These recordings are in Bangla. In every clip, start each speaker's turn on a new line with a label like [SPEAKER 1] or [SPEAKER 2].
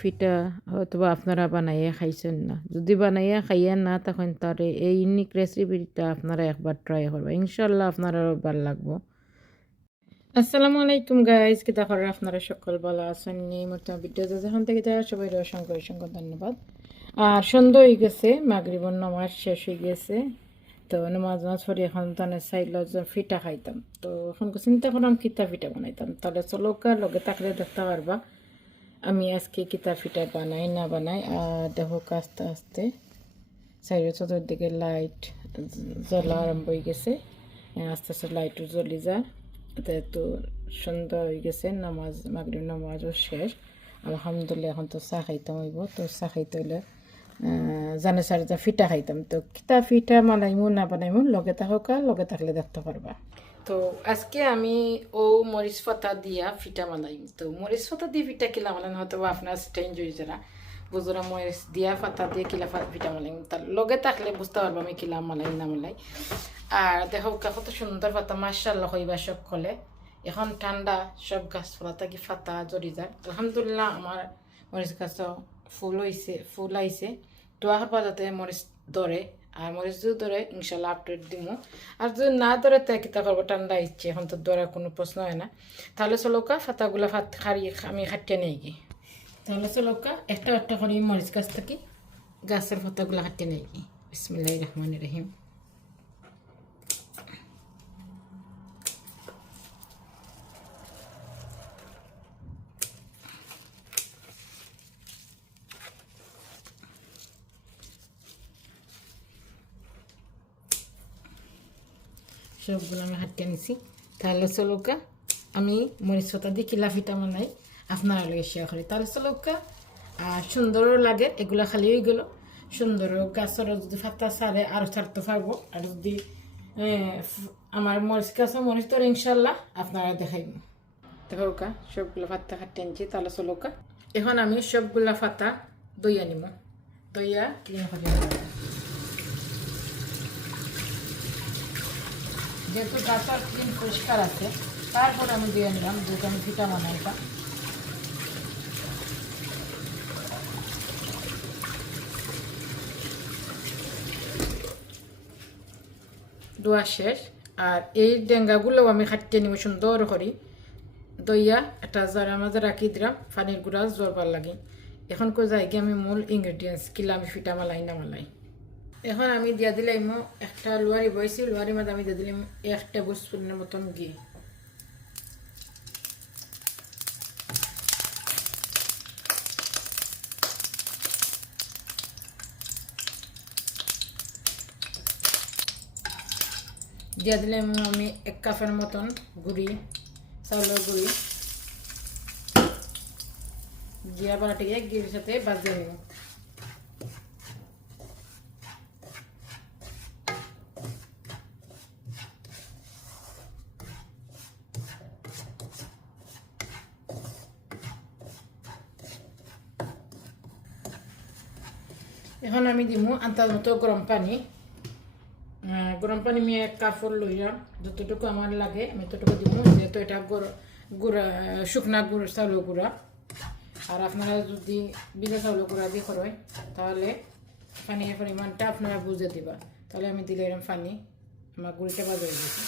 [SPEAKER 1] ফিটা হয়তো আপনারা বানাইয়া খাইছেন না। যদি বানাইয়া খাইয়া না তখন তারে এই ইউনিক রেসিপিটা আপনারা একবার ট্রাই করবেন। ইনশাল্লাহ আপনারাও ভালো লাগবো। আসসালামু আলাইকুম গাইজ কি দেখো আপনারা সকল ভালো আছেন? মতো ভিডিও যখন থেকে দেওয়া সবাই অসংখ্য অসংখ্য ধন্যবাদ। আর সন্ধ্যা হয়ে গেছে মাগরিবন নামাজ শেষ হয়ে গেছে। তো নামাজ নামাজ পড়ি এখন তাহলে যে ফিটা খাইতাম। তো এখন চিন্তা করলাম কিতা ফিটা বানাইতাম। তাহলে চলো কা লগে থাকলে দেখতে পারবা। আমি আজকে কিতা ফিটা বানাই, না বানাই, আর দেখো আস্তে আস্তে। সাইডের চতুর্দিকে লাইট জ্বলা আরম্ভ হয়ে গেছে। আস্তে আস্তে লাইটও জ্বলি যায় তো সুন্দর হয়ে গেছে, নামাজ, মাগরিব নামাজও শেষ। আলহামদুলিল্লাহ, এখন তো চা খাইতাম হইব। তো চা খাইতে হইলে জানে সার যা ফিটা খাইতাম। তো কিতা ফিটা মানাইমু না বানাইমু, লগে থাকা লগে থাকলে দেখতে পারবা। তো আজকে আমি ও মরিচ পাতা দিয়া ফিটা বানাইম। তো মরিচ পাতা দিয়ে ফিটা কিলা মালান হয়তো বা আপনার সেটা এনজয় যারা বুজুরা মরিচ দিয়া পাতা দিয়ে কিলা ফিটা মালাইম তার লগে থাকলে বুঝতে পারব আমি কিলা মালাই না মালাই আর দেখো কত সুন্দর পাতা মার্শাল্লাহ হইবা কলে এখন ঠান্ডা, সব গাছপালা থাকি ফাতা জড়ি যায় আলহামদুলিল্লাহ, আমার মরিচ গাছ ফুল হয়েছে ফুল আইছে। তো আহার যাতে মরিচ ধরে। আর মরিচ যদি ধরে ইনশাল্লাহ আপডেট দিব আর যদি না ধরে তাই কিতা করব, ঠান্ডা ইচ্ছে, এখন তো ধরার কোনো প্রশ্ন হয় না। তাহলে চলৌকা ফাতাগুলো ফাত খারিয়ে আমি খাটিয়ে নিয়ে গিয়ে তাহলে চলৌকা একটা একটা করে মরিচ গাছ থাকি, গাছের ফাতাগুলো খাটিয়ে নিয়ে গিয়ে বিসমিল্লাহ রহমান রহিম। সবগুলো আমি হাঁটতে নিছি তাহলে চলুকা আমি মরিচ পাতা দিয়ে কিলা ফিটা বানাই, আপনারা লাগে শেয়ার করি। তাহলে চলুকা আর সুন্দরও লাগে, এগুলো খালি হয়ে গেলো। সুন্দরও গাছেরও যদি ফাতা সারে আরও ছাড়তে পারব। আর যদি আমার মরিচ গাছে মরিচ তোর ইনশাল্লাহ আপনারা দেখাইব দেখোকা সবগুলো ফাত্তা খাটতে আনছি, তাহলে চলুকা এখন আমি সবগুলা ফাতা দইয়া নিব দইয়া ক্লিন করে যেহেতু গাছটা ক্লিন পরিষ্কার আছে, তারপর আমি দিয়ে নিলাম আমি পিঠা বানাইটা দোয়া শেষ। আর এই ডেঙ্গাগুলোও আমি খাটিয়ে নিব সুন্দর করি। দইয়া, একটা জারা মাঝে রাখি দিলাম, পানির গুঁড়া জ্বরবার লাগে। এখন কো যাই আমি মূল ইনগ্রেডিয়েন্টস কিলা আমি ফিটা মালাই না মালাই এখন আমি দিয়া দিলাম একটা লোয়ারি বইছি লোয়ারির মধ্যে আমি দিয়ে দিলাম এক টেবিল স্পুনের মতন ঘি। দিয়া দিলাম আমি এক কাপের মতন গুড়ি চাউলের গুড়ি। জিরা বানাটিকে গির সাথে বাজিয়ে নেব এখন আমি দিমু আন্তাজ মতো গরম পানি। গরম পানি আমি এক কাপড় লইলাম যতটুকু আমার লাগে, আমি ততটুকু দিমু। যেহেতু এটা গুঁড়া শুকনা গুঁড়ো চাউলের গুঁড়া। আর আপনারা যদি বিনা চাউলের গুঁড়া দিয়ে করেন তাহলে পানির পরিমাণটা আপনারা বুঝে দিবা। তাহলে আমি দিলে এরকম পানি আমার গুঁড়িটা বাজে গেছে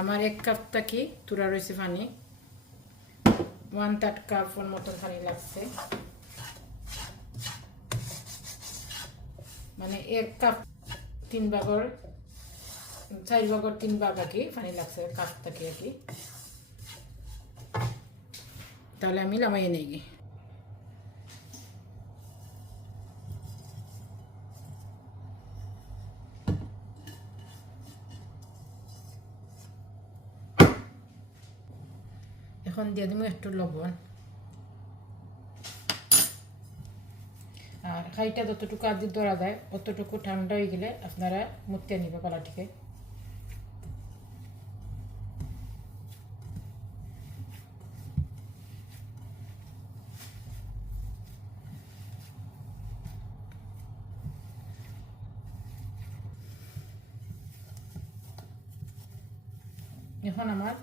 [SPEAKER 1] আমার এক কাপ থাকি তুরা রয়েছে পানি ওয়ান থার্ড কাপের মতন পানি লাগছে। মানে এক কাপ তিন ভাগর চার ভাগর তিন ভাগ আর কি পানি লাগছে কাপ থাকি আর কি। তাহলে আমি নামাই নেই। গিয়ে এখন দিয়ে দিব একটু লবণ। আর খাইটা যতটুকু আজি ধরা যায়, অতটুকু ঠান্ডা হয়ে গেলে আপনারা মুতে নিবে পালাটিকে। এখন আমার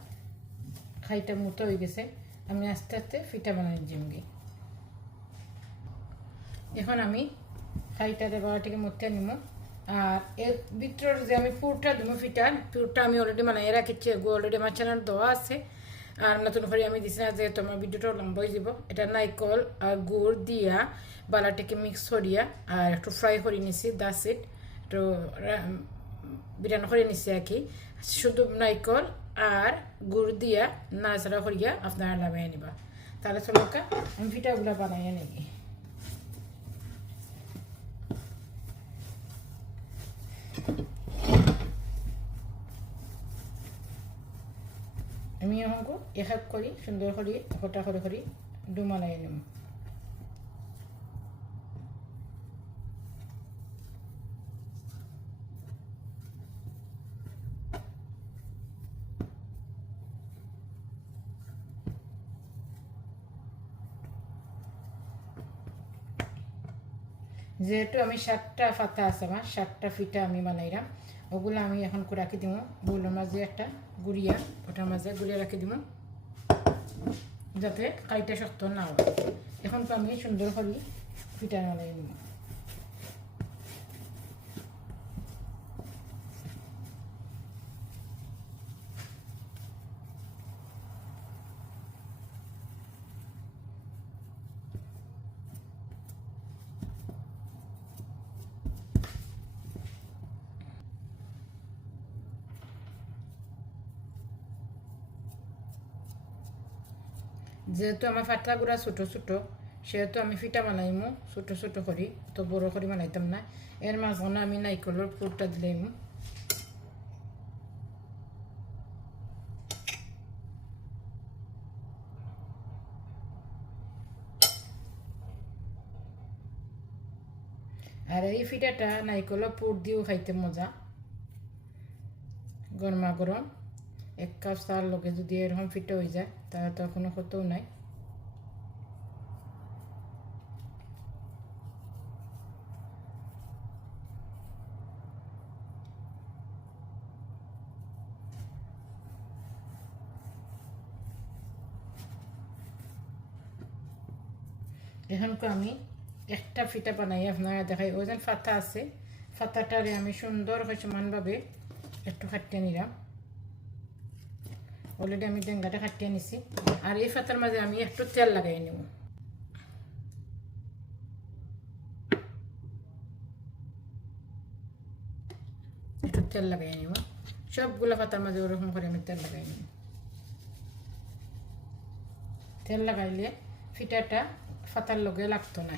[SPEAKER 1] খাইটা মতো হয়ে গেছে, আমি আস্তে আস্তে ফিটা বানাই জিমগে। এখন আমি খাইটাতে বাবাটিকে মধ্যে নিমো, আর এর ভিতর যে আমি পুরটা দিব ফিটার পুরটা আমি অলরেডি মানে রাখিছি অলরেডি আমার চ্যানেল দেওয়া আছে। আর নতুন করে আমি দিছি না যে তোমার ভিডিওটা লম্বা হয়ে যাব। এটা নাইকল আর গুড় দিয়া বালাটাকে মিক্স করিয়া আর একটু ফ্রাই করে নিছি দাস ইট একটু বিরান করে নিছি আর কি। শুধু নাইকল আর গুড় দিয়া নাচড়া করিয়া আপনারা লাগাই নিবা। তাহলে চলো আমি ফিটাগুলো বানাইয়া নিবি আমি এখনকো এক করি, সুন্দর করে গোটা করে করে ডুমালাই নিম যেহেতু আমি সাতটা ফাতা আছে আমার, সাতটা ফিটা আমি বানাইলাম ওগুলো আমি এখন রাখি দিব বউলের মাঝে একটা গুড়িয়া ওটার মাঝে গুড়িয়া রাখি দিব। যাতে কাইটা শক্ত না হয়। এখন তো আমি সুন্দর করে ফিটা বানাই নিব যেহেতু আমার ফাটাগুড়া ছোটো ছোটো, সেহেতু আমি ফিটা বানাইমু, ছোটো ছোটো করি, তো বড় করে বানাইতাম না। এর মাঝখানে আমি নাইকলের পুরটা দিলাইমু। আর এই ফিটাটা নাইকলের পুর দিয়েও খাইতে মজা। গরমা গরম। এক কাপ চাল লগে যদি এরকম ফিটে হয়ে যায় তাহলে তো কোনো ক্ষতও নাই। এখন আমি একটা ফিটা বানাই, আপনারা দেখাই। ওই ফাতা আছে ফাতাটারে আমি সুন্দর সমানভাবে একটু খাটিয়ে নিলাম। অলরেডি আমি ডেঙ্গাটা কাটিয়ে নিছি। আর এই ফাতার মাঝে আমি একটু তেল লাগাই নেব। একটু তেল লাগাই নেব। সবগুলো পাতার মাঝে ওরকম করে আমি তেল লাগাই নেব। তেল লাগাইলে ফিটাটা ফাতার লগে লাগতো না।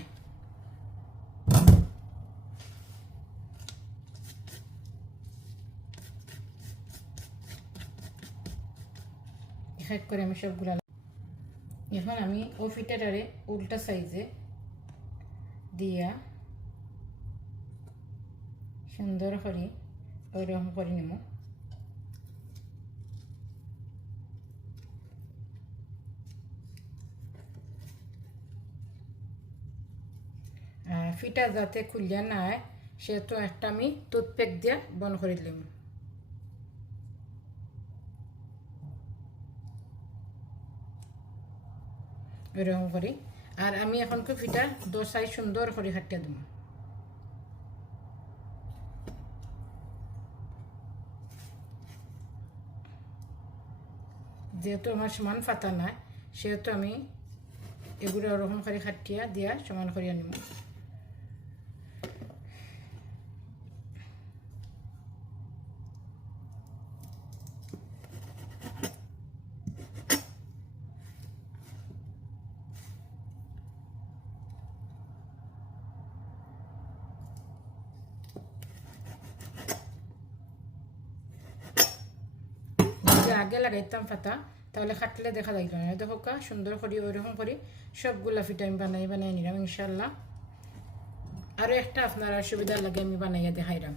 [SPEAKER 1] এক করে আমি সবগুলা এখন আমি ও ফিটাটারে উল্টা সাইজে দিয়া সুন্দর করে ওইরকম করে নেব ফিটা যাতে খুলিয়া না হয় সেহেতু একটা আমি টুথপেক দিয়া বন্ধ করে দিলাম। এরকম করি আর আমি এখন কপিটা দোসাই সুন্দর করে হাটিয়ে দেবো যেহেতু আমার সমান ফাতা নাই, সেহেতু আমি এগুলো ওরকম করে খাটিয়া দিয়া সমান করিয়া নিব যদি আগে লাগাইতাম পাতা, তাহলে খাটলে দেখা যাইত না। দেখো কা সুন্দর করে, ওইরকম করে, সবগুলা আমি বানাই বানাই নিলাম ইনশাল্লাহ আরও একটা আপনার সুবিধা লাগে আমি বানাইয়া দেখাইলাম।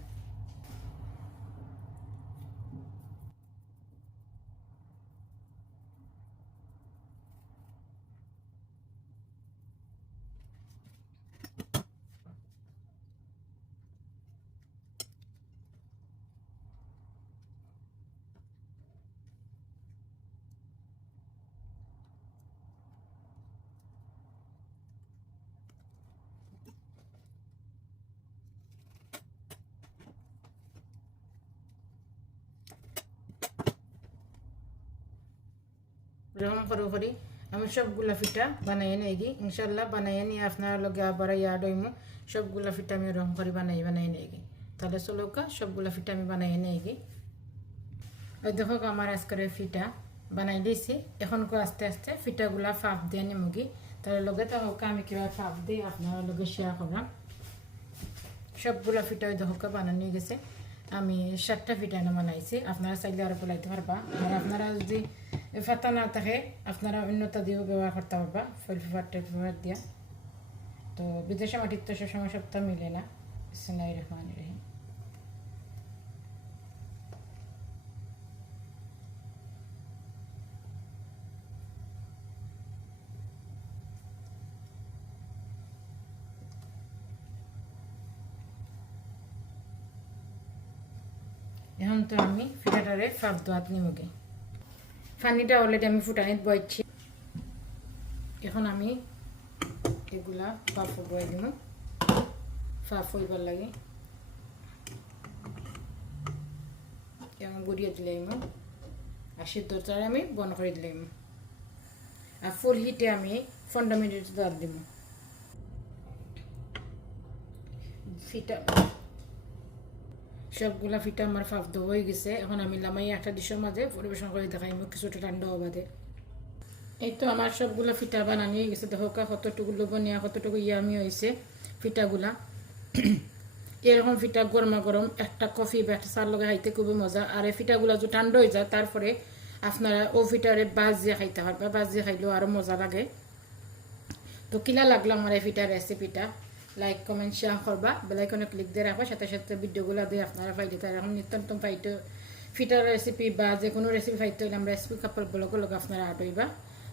[SPEAKER 1] এরকম করে, করি। আমি সবগুলা পিঠা বানাইয়ে নেই গি। ইনশাল্লাহ বানাইয়ে নিয়ে আপনার লগে আবার ইয়াদ হইমু। সবগুলা পিঠা আমি এরকম করে বানাই বানাই নেই গি। তাহলে চলুকা সবগুলা পিঠা আমি বানাইয়ে নেই গি। ওই দেখো আমার আজকের ফিটা বানাই দিয়েছি। এখন আস্তে আস্তে ফিটাগুলা ফাঁপ দিয়ে নিমুগি তাহলে লগে তো আমি কিবা ফাঁপ দিই আপনার লগে শেয়ার করলাম সবগুলা ফিটা ওই দেখো বানানো গেছে। আমি সাতটা ফিটা নামা বানাইছি আপনারা চাইলে আরও বলাইতে পারবা। আর আপনারা যদি ফাতা না থাকে, আপনারা অন্যতা দিয়েও ব্যবহার করতে পারবা। ফুল পেপার টেল দিয়া। তো বিদেশে মাটির তো সবসময় সপ্তাহ মিলে না। রহমানির রহিম। এখন তো আমি, ফিটাটারে ফাঁপ দোয়াত নিমগে। পানিটা অলরেডি আমি ফুটানিত বইছি। এখন আমি এগুলা ফাঁপ বয়ে দিব ফাঁপ হইবার লাগে। এখন গুড়িয়ে দিলাম আর সিদ্ধটারে আমি বন করে দিলাম আর ফুল হিটে আমি পনেরো মিনিট দাঁত দিব ফিটা সবগুলা ফিটা আমার ফাফদ হয়ে গেছে। এখন আমি লামাই একটা ডিশের মাঝে পরিবেশন করে দেখাই, মুখ কিছুটা ঠান্ডা হবাদে এই তো আমার সবগুলা ফিটা বানানি হয়ে গেছে। দেখো কতটুকু লবণিয়া কতটুকু ইয়ামি হয়েছে ফিটাগুলা। এরকম ফিটা গরমা গরম একটা কফি বা একটা চার লগে খাইতে খুবই মজা। আর এই ফিটাগুলা যদি ঠান্ডা হয়ে যায়, তারপরে আপনারা ও ফিটারে বাজ দিয়ে খাইতে পারবে। বাজ দিয়ে খাইলেও আরও মজা লাগে। তো কিলা লাগল আমার এই ফিটার রেসিপিটা লাইক কমেন্ট শেয়ার করবা বেলাইকনে ক্লিক দিয়ে রাখবা। সাথে সাথে ভিডিওগুলো দিয়ে আপনারা পাইতে তাই এখন নিত্য নতুন পাইতে ফিটার রেসিপি বা যে কোনো রেসিপি পাইতে হলে আমরা রেসিপি কাপড় ব্লগের লগে আপনারা আট হইবা।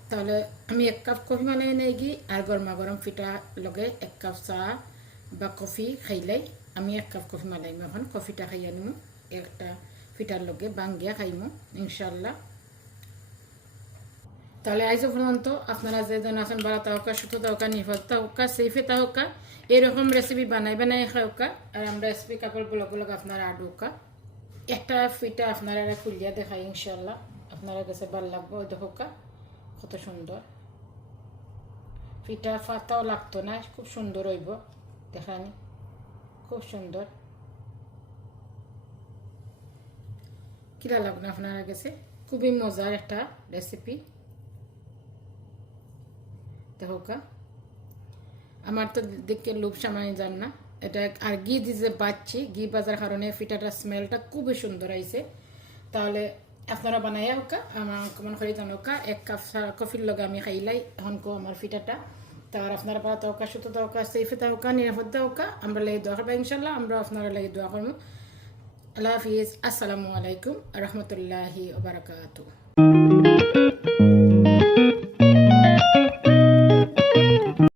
[SPEAKER 1] তাহলে আমি এক কাপ কফি মানে নেই গি আর গরমা গরম ফিটা লগে এক কাপ চা বা কফি খাইলাই আমি এক কাপ কফি মালাইম এখন কফিটা খাইয়া নিমু। একটা ফিটার লগে বাঙ্গিয়া খাইমু ইনশাল্লাহ তাহলে আইজ পর্যন্ত আপনারা যে জন আছেন বাড়া তাহকা সুতো তাহকা নিফত তাহকা সেফে তাহকা এরকম রেসিপি বানাই বানাই খাওকা আর আমরা রেসিপি কাপড় ব্লগ ব্লগ আপনারা আডুকা একটা ফিটা আপনারা খুলিয়া দেখাই ইনশাল্লাহ আপনারা কাছে ভালো লাগবে, ওই দেখোকা কত সুন্দর। ফিটা ফাতাও লাগতো না, খুব সুন্দর হইব, দেখানি। খুব সুন্দর। কিরা লাগবে আপনারা কাছে? খুবই মজার একটা রেসিপি দেখোকা আমার তো দেখে লোভ সামান্য যান না। এটা আর ঘি দিয়ে বাচ্ছি ঘি বাজার কারণে ফিটাটার স্মেলটা খুবই সুন্দর আইছে তাহলে আপনারা বানাইয়া হোকা আমার কমন করে জানো হোকা এক কাপ কফির লগে আমি খাইলাই এখন কো আমার ফিটাটা তার আপনারা পাওয়া তৌকা সুতো তৌকা সেফে তৌকা নিরাপদ তৌকা আমরা লেগে দোয়া করব ইনশাল্লাহ আমরা আপনারা লেগে দোয়া করব। আল্লাহ হাফিজ। আসসালামু আলাইকুম রহমতুল্লাহি ওবরাকাতু